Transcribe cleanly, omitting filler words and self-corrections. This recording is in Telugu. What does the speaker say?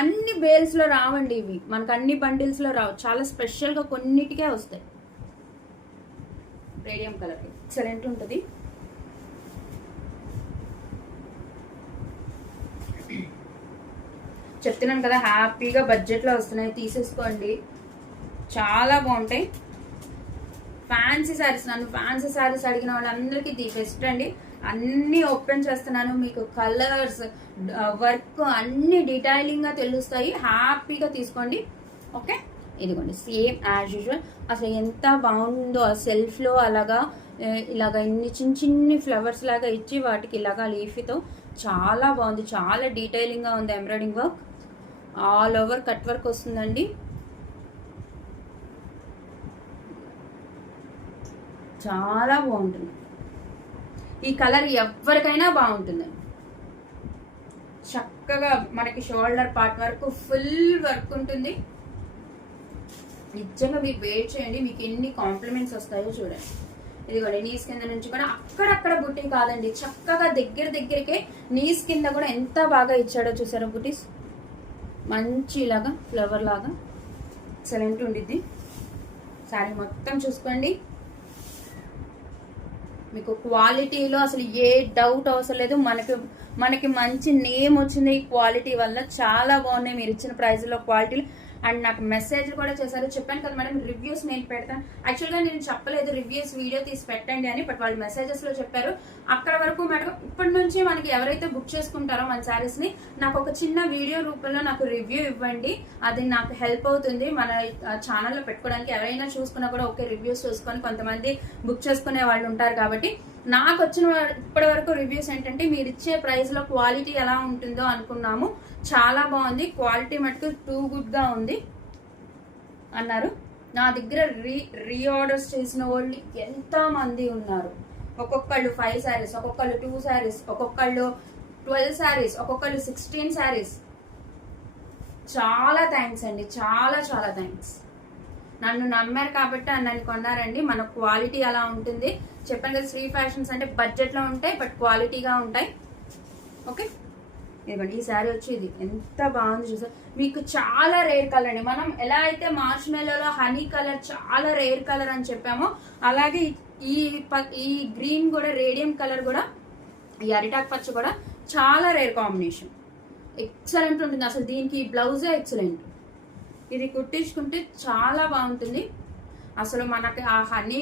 అన్ని బేల్స్లో రావండి ఇవి, మనకు అన్ని బండిల్స్లో రావు, చాలా స్పెషల్గా కొన్నిటికే వస్తాయి. రేడియం కలర్ ఎక్సలెంట్ ఉంటుంది. చెప్తున్నాను కదా, హ్యాపీగా బడ్జెట్లో వస్తున్నాయి, తీసేసుకోండి, చాలా బాగుంటాయి. ఫ్యాన్సీ శారీస్, నన్ను ఫ్యాన్సీ శారీస్ అడిగిన వాళ్ళందరికీ ది బెస్ట్ అండి. అన్నీ ఓపెన్ చేస్తున్నాను, మీకు కలర్స్, వర్క్ అన్ని డీటెయిలింగ్గా తెలుస్తాయి, హ్యాపీగా తీసుకోండి. ఓకే, ఇదిగోండి సేమ్ యాజ్ యూజువల్. అసలు ఎంత బాగుందో ఆ సెల్ఫ్లో అలాగా ఇలాగ ఇన్ని చిన్న చిన్ని ఫ్లవర్స్ లాగా ఇచ్చి వాటికి ఇలాగా లీఫీతో చాలా బాగుంది, చాలా డీటెయిలింగ్గా ఉంది. Embroidering work all over cut work వస్తుందండి, చాలా బాగుంటుంది. ఈ కలర్ ఎవరికైనా బాగుంటుందండి. చక్కగా మనకి షోల్డర్ పార్ట్ వరకు ఫుల్ వర్క్ ఉంటుంది. నిజంగా మీరు వెయిట్ చేయండి, మీకు ఎన్ని కాంప్లిమెంట్స్ వస్తాయో చూడండి. ఇదిగోండి నీస్ కింద నుంచి కూడా అక్కడక్కడ బుట్టి కాదండి, చక్కగా దగ్గరకే నీస్ కింద కూడా ఎంత బాగా ఇచ్చాడో చూసారా బుటీస్. మంచి ఇలాగా ఫ్లవర్ లాగా ఎక్సలెంట్ ఉండిద్ది. శారీ మొత్తం చూసుకోండి, మీకు క్వాలిటీలో అసలు ఏ డౌట్ అవసరం లేదు. మనకి మంచి నేమ్ వచ్చింది ఈ క్వాలిటీ వల్ల, చాలా బాగున్నాయి మీరు ఇచ్చిన ప్రైస్లో క్వాలిటీలు. అండ్ నాకు మెసేజ్లు కూడా చేశారు, చెప్పాను కదా మేడం రివ్యూస్ నేను పెడతాను. యాక్చువల్గా నేను చెప్పలేదు రివ్యూస్ వీడియో తీసి పెట్టండి అని, బట్ వాళ్ళు మెసేజెస్లో చెప్పారు. అక్కడ వరకు మేడం ఇప్పటి నుంచి మనకి ఎవరైతే బుక్ చేసుకుంటారో మన శారీస్ని, నాకు ఒక చిన్న వీడియో రూపంలో నాకు రివ్యూ ఇవ్వండి, అది నాకు హెల్ప్ అవుతుంది మన ఛానల్లో పెట్టుకోవడానికి. ఎవరైనా చూసుకున్నా కూడా ఓకే రివ్యూస్ చూసుకొని కొంతమంది బుక్ చేసుకునే వాళ్ళు ఉంటారు కాబట్టి, నాకు వచ్చిన ఇప్పటి వరకు రివ్యూస్ ఏంటంటే మీరు ఇచ్చే ప్రైస్లో క్వాలిటీ ఎలా ఉంటుందో అనుకున్నాము, చాలా బాగుంది, క్వాలిటీ మటుకు టూ గుడ్గా ఉంది అన్నారు. నా దగ్గర రీఆర్డర్స్ చేసిన వాళ్ళు ఎంతమంది ఉన్నారు, ఒక్కొక్కళ్ళు 5 శారీస్, ఒక్కొక్కళ్ళు 2 శారీస్, ఒక్కొక్కళ్ళు 12 శారీస్, ఒక్కొక్కళ్ళు 16 శారీస్. చాలా థ్యాంక్స్ అండి, చాలా చాలా థ్యాంక్స్. నన్ను నమ్మారు కాబట్టి నన్ను కొన్నారండి. మన క్వాలిటీ అలా ఉంటుంది. చెప్పాను కదా శ్రీ ఫ్యాషన్స్ అంటే బడ్జెట్లో ఉంటాయి బట్ క్వాలిటీగా ఉంటాయి. ఓకే, ఇదిగోండి ఈ శారీ వచ్చి ఇది ఎంత బాగుంది చూసారు. మీకు చాలా రేర్ కలర్ అండి. మనం ఎలా అయితే మార్చ్ మెల్లోలో హనీ కలర్ చాలా రేర్ కలర్ అని చెప్పామో, అలాగే ఈ గ్రీన్ కూడా, రేడియం కలర్ కూడా, ఈ అరిటాక్ పచ్చ కూడా చాలా రేర్ కాంబినేషన్. ఎక్సలెంట్ ఉంటుంది అసలు. దీనికి బ్లౌజే ఎక్సలెంట్. ఇది కుట్టించుకుంటే చాలా బాగుంటుంది అసలు. మనకి ఆ హనీ